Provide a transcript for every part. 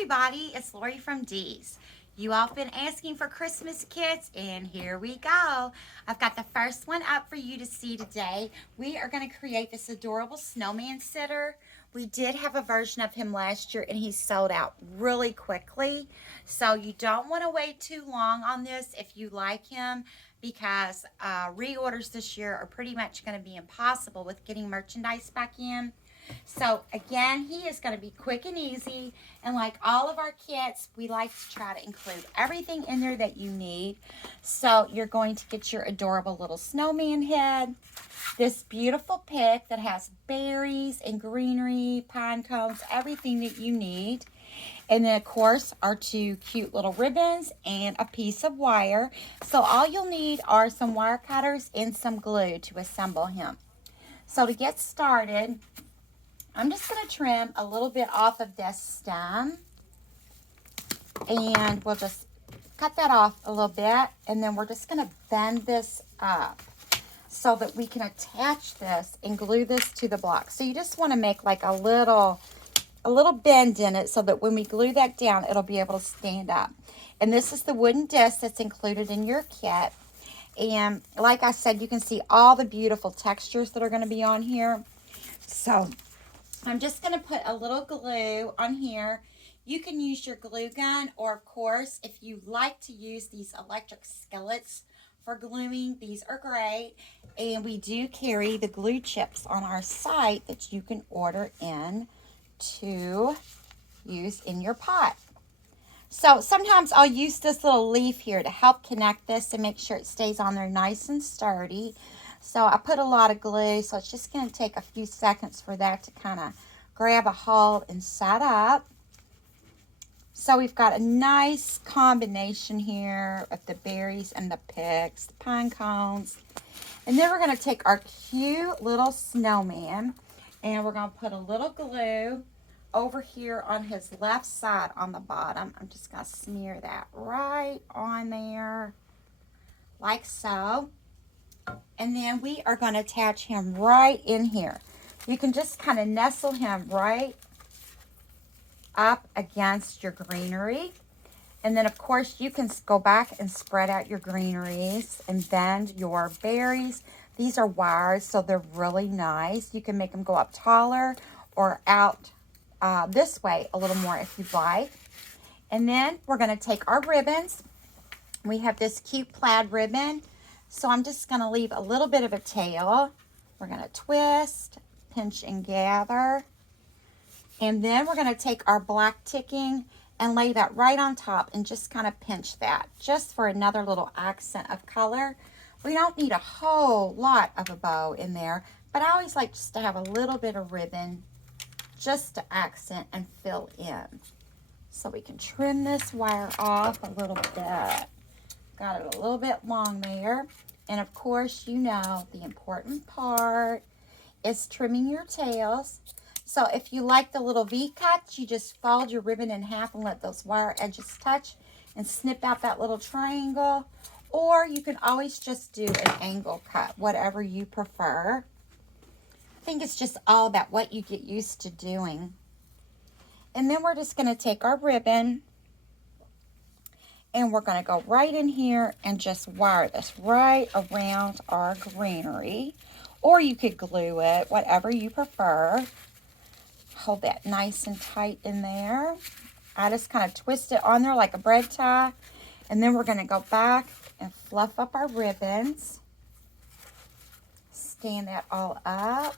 everybody, it's Lorie from D's. You all been asking for Christmas kits, and here we go. I've got the first one up for you to see today. We are going to create this adorable snowman sitter. We did have a version of him last year, and he sold out really quickly. So you don't want to wait too long on this if you like him, because reorders this year are pretty much going to be impossible with getting merchandise back in. So again, he is going to be quick and easy, and like all of our kits, we like to try to include everything in there that you need. So you're going to get your adorable little snowman head, this beautiful pick that has berries and greenery, pine cones, everything that you need. And then, of course, our two cute little ribbons and a piece of wire. So all you'll need are some wire cutters and some glue to assemble him. So to get started, I'm just going to trim a little bit off of this stem, and we'll just cut that off a little bit, and then we're just going to bend this up so that we can attach this and glue this to the block. So you just want to make like a little bend in it so that when we glue that down, it'll be able to stand up. And this is the wooden disc that's included in your kit. And like I said, you can see all the beautiful textures that are going to be on here. So I'm just going to put a little glue on here. You can use your glue gun, or of course, if you like to use these electric skillets for gluing, these are great. And we do carry the glue chips on our site that you can order in to use in your pot. So sometimes I'll use this little leaf here to help connect this and make sure it stays on there nice and sturdy. So I put a lot of glue, so it's just going to take a few seconds for that to kind of grab a hold and set up. So we've got a nice combination here of the berries and the picks, the pine cones. And then we're going to take our cute little snowman, and we're going to put a little glue over here on his left side on the bottom. I'm just going to smear that right on there, like so. And then we are going to attach him right in here. You can just kind of nestle him right up against your greenery. And then, of course, you can go back and spread out your greeneries and bend your berries. These are wires, so they're really nice. You can make them go up taller or out this way a little more if you'd like. And then we're going to take our ribbons. We have this cute plaid ribbon. So I'm just going to leave a little bit of a tail. We're going to twist, pinch, and gather. And then we're going to take our black ticking and lay that right on top and just kind of pinch that just for another little accent of color. We don't need a whole lot of a bow in there, but I always like just to have a little bit of ribbon just to accent and fill in. So we can trim this wire off a little bit. Got it a little bit long there. And of course, you know, the important part is trimming your tails. So if you like the little V cuts, you just fold your ribbon in half and let those wire edges touch and snip out that little triangle. Or you can always just do an angle cut, whatever you prefer. I think it's just all about what you get used to doing. And then we're just going to take our ribbon, and we're going to go right in here and just wire this right around our greenery. Or you could glue it, whatever you prefer. Hold that nice and tight in there. I just kind of twist it on there like a bread tie. And then we're going to go back and fluff up our ribbons. Stand that all up.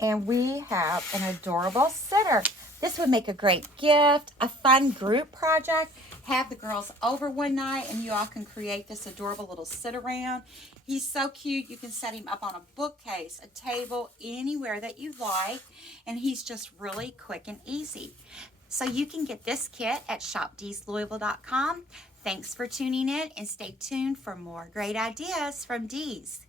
And we have an adorable sitter. This would make a great gift, a fun group project. Have the girls over one night and you all can create this adorable little sit-around. He's so cute. You can set him up on a bookcase, a table, anywhere that you like. And he's just really quick and easy. So you can get this kit at shopdslouisville.com. Thanks for tuning in, and stay tuned for more great ideas from D's.